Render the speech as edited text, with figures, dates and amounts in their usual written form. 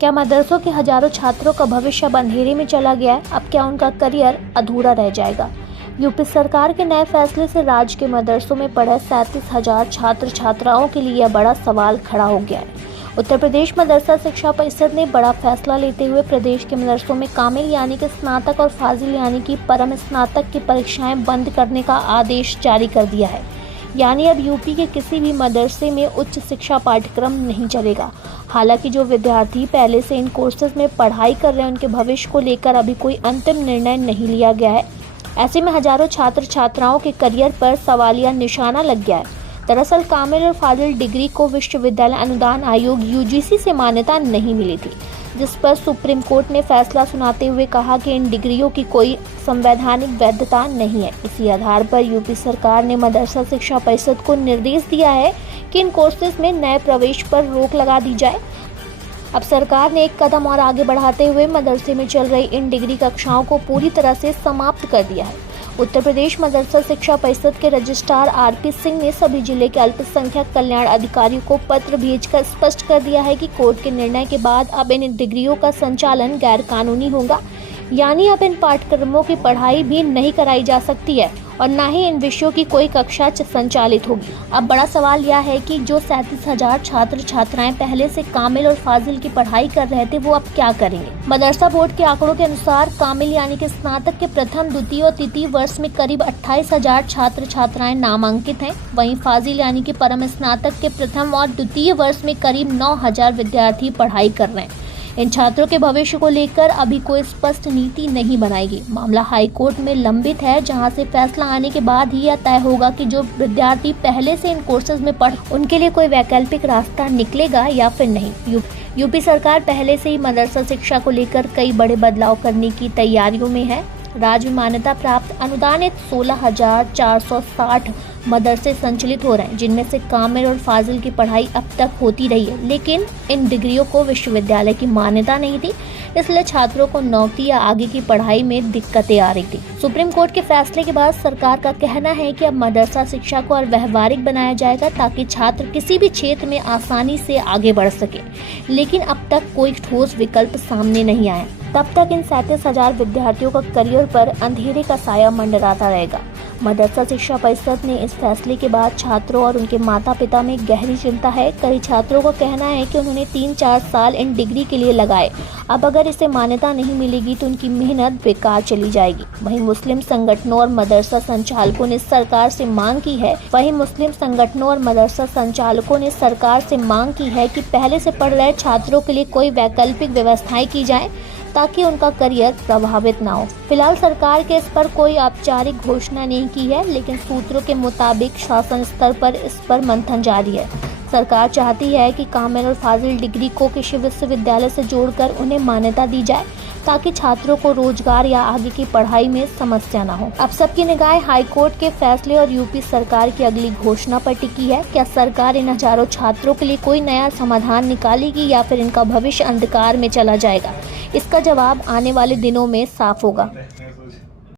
क्या मदरसों के हजारों छात्रों का भविष्य अब अंधेरे में चला गया है? अब क्या उनका करियर अधूरा रह जाएगा? यूपी सरकार के नए फैसले से राज्य के मदरसों में पढ़े 37,000 छात्र छात्राओं के लिए यह बड़ा सवाल खड़ा हो गया है। उत्तर प्रदेश मदरसा शिक्षा परिषद ने बड़ा फैसला लेते हुए प्रदेश के मदरसों में कामिल यानी कि स्नातक और फाजिल यानी कि परम स्नातक की परीक्षाएं बंद करने का आदेश जारी कर दिया है। यानी अब यूपी के किसी भी मदरसे में उच्च शिक्षा पाठ्यक्रम नहीं चलेगा। हालांकि जो विद्यार्थी पहले से इन कोर्सेज में पढ़ाई कर रहे हैं उनके भविष्य को लेकर अभी कोई अंतिम निर्णय नहीं लिया गया है। ऐसे में हजारों छात्र छात्राओं के करियर पर सवालिया निशाना लग गया है। दरअसल कामिल और फाजिल डिग्री को विश्वविद्यालय अनुदान आयोग यूजीसी से मान्यता नहीं मिली थी, जिस पर सुप्रीम कोर्ट ने फैसला सुनाते हुए कहा कि इन डिग्रियों की कोई संवैधानिक वैधता नहीं है। इसी आधार पर यूपी सरकार ने मदरसा शिक्षा परिषद को निर्देश दिया है कि इन कोर्सेज में नए प्रवेश पर रोक लगा दी जाए। अब सरकार ने एक कदम और आगे बढ़ाते हुए मदरसे में चल रही इन डिग्री कक्षाओं को पूरी तरह से समाप्त कर दिया है। उत्तर प्रदेश मदरसा शिक्षा परिषद के रजिस्ट्रार आरपी सिंह ने सभी जिले के अल्पसंख्यक कल्याण अधिकारियों को पत्र भेजकर स्पष्ट कर दिया है कि कोर्ट के निर्णय के बाद अब इन डिग्रियों का संचालन गैर कानूनी होगा। यानी अब इन पाठ्यक्रमों की पढ़ाई भी नहीं कराई जा सकती है और न ही इन विषयों की कोई कक्षा संचालित होगी। अब बड़ा सवाल यह है कि जो 37,000 छात्र छात्राएं पहले से कामिल और फाजिल की पढ़ाई कर रहे थे वो अब क्या करेंगे? मदरसा बोर्ड के आंकड़ों के अनुसार कामिल यानी कि स्नातक के प्रथम, द्वितीय और तृतीय वर्ष में करीब 28,000 छात्र छात्राएं नामांकित हैं। वहीं फाजिल यानी कि परम स्नातक के प्रथम और द्वितीय वर्ष में करीब 9,000 विद्यार्थी पढ़ाई कर रहे हैं। इन छात्रों के भविष्य को लेकर अभी कोई स्पष्ट नीति नहीं बनाएगी। मामला हाई कोर्ट में लंबित है, जहां से फैसला आने के बाद ही यह तय होगा कि जो विद्यार्थी पहले से इन कोर्सेज में पढ़ उनके लिए कोई वैकल्पिक रास्ता निकलेगा या फिर नहीं। यूपी सरकार पहले से ही मदरसा शिक्षा को लेकर कई बड़े बदलाव करने की तैयारियों में है। राज्य में मान्यता प्राप्त अनुदानित 16,460 मदरसे संचालित हो रहे हैं, जिनमें से कामिल और फाजिल की पढ़ाई अब तक होती रही है, लेकिन इन डिग्रियों को विश्वविद्यालय की मान्यता नहीं थी, इसलिए छात्रों को नौकरी या आगे की पढ़ाई में दिक्कतें आ रही थी। सुप्रीम कोर्ट के फैसले के बाद सरकार का कहना है कि अब मदरसा शिक्षा को और व्यवहारिक बनाया जाएगा ताकि छात्र किसी भी क्षेत्र में आसानी से आगे बढ़ सके, लेकिन अब तक कोई ठोस विकल्प सामने नहीं आया। तब तक इन 37,000 विद्यार्थियों का करियर पर अंधेरे का साया मंडराता रहेगा। मदरसा शिक्षा परिषद ने इस फैसले के बाद छात्रों और उनके माता पिता में गहरी चिंता है। कई छात्रों का कहना है कि उन्होंने 3-4 साल इन डिग्री के लिए लगाए, अब अगर इसे मान्यता नहीं मिलेगी तो उनकी मेहनत बेकार चली जाएगी। वहीं मुस्लिम संगठनों और मदरसा संचालकों ने सरकार से मांग की है कि पहले से पढ़ रहे छात्रों के लिए कोई वैकल्पिक व्यवस्थाएं की जाए ताकि उनका करियर प्रभावित ना हो। फिलहाल सरकार के इस पर कोई औपचारिक घोषणा नहीं की है, लेकिन सूत्रों के मुताबिक शासन स्तर पर इस पर मंथन जारी है। सरकार चाहती है कि कामिल और फाजिल डिग्री को किसी विश्वविद्यालय से जोड़कर उन्हें मान्यता दी जाए ताकि छात्रों को रोजगार या आगे की पढ़ाई में समस्या न हो। अब सबकी निगाहें हाईकोर्ट के फैसले और यूपी सरकार की अगली घोषणा पर टिकी है। क्या सरकार इन हजारों छात्रों के लिए कोई नया समाधान निकालेगी या फिर इनका भविष्य अंधकार में चला जाएगा? इसका जवाब आने वाले दिनों में साफ होगा।